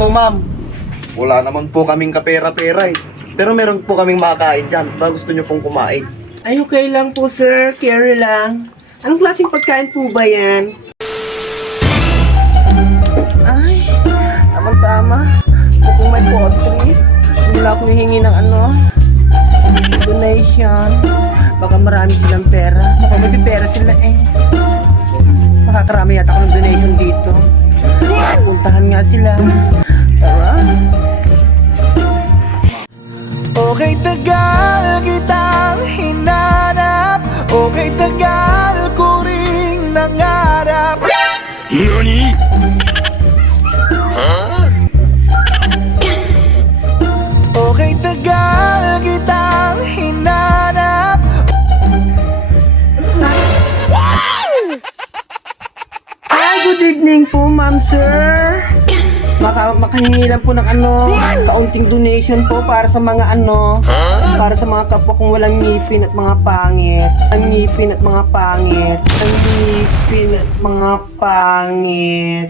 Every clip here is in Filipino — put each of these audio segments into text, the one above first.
po, ma'am. Wala naman po kaming kapera-pera eh. Pero meron po kaming makakain dyan. Baka gusto nyo pong kumain. Ay, okay lang po, sir. Carry lang. Anong klaseng pagkain po ba yan? Ay, tama-tama. Kung may pottery, wala akong hihingi ng donation. Baka marami silang pera. Baka may pera sila eh. Makakarami yata ako ng donation dito. Puntahan nga sila. Tara. Okay, tagal kitang hinanap. Okay, tagal ko ring nangarap. NANI?! Okay, tagal kitang hinanap. Hi, good evening po, ma'am, sir. Makahingi lang po ng kaunting donation po para sa mga para sa mga kapwa kong walang ngipin at mga pangit. Ang ngipin at mga pangit. Ang ngipin at mga pangit.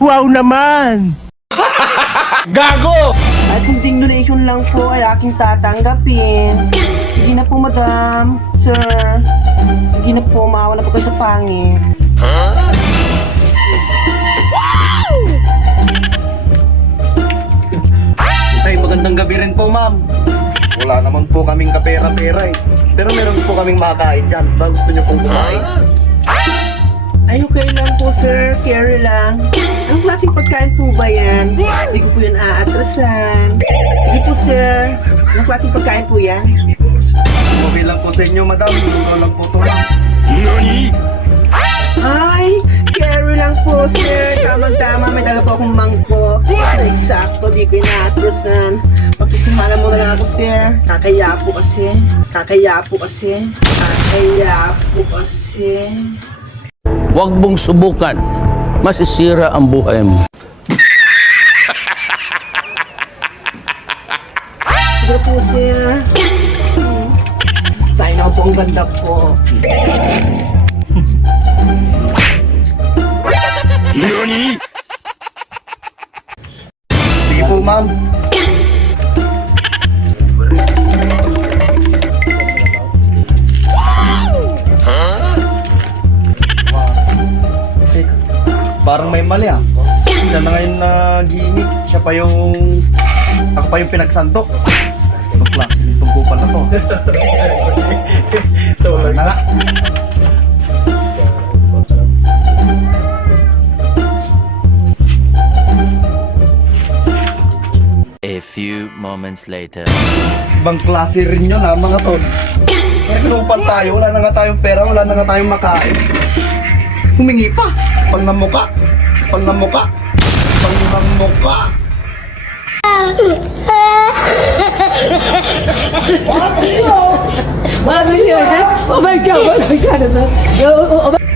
Wow naman! Gago! At kunting donation lang po ay aking tatanggapin. Sige na po, madam, sir. Sige na po, maawa na po kayo sa pangit. Ay, magandang gabi rin po, ma'am. Wala naman po kaming kapera-pera eh. Pero meron po kaming makakain dyan. Baka gusto nyo pong kumain. Ay, okay lang po, sir. Carry lang. Anong klaseng pagkain po ba yan? Hindi ko po yan aatrasan. Sige po, sir. Anong klaseng pagkain po yan? Okay lang po sa inyo, madam. Luto lang po ito, ma'am. NANI?! Ay, carry lang po, sir. Tamang-tama, may dala po akong mangko. Eksakto, di ko inaatrasan. Pagkukuhanan mo na lang ako, sir. Kakaya po kasi. Kakaya po kasi. Kakaya po kasi. Huwag mong subukan. Masisira ang buhay mo. Sige po, sir. Sayang ako po ang ganda ko. NANI?! Sige po, ma'am. Parang may mali ah. Siya na ngayon nag-iimik. Siya pa yung... Ako pa yung pinagsantok. Ano klase nitong kupal na to? Wala na nga. A few moments later. Ibang klase rin yun ha, mga to. Kaya kinupal tayo, wala na nga tayong pera, wala na nga tayong makain. Humingi pa! Kapal na muka! Kapal na muka! Kapal na muka! Oh my god, oh my god, oh my god.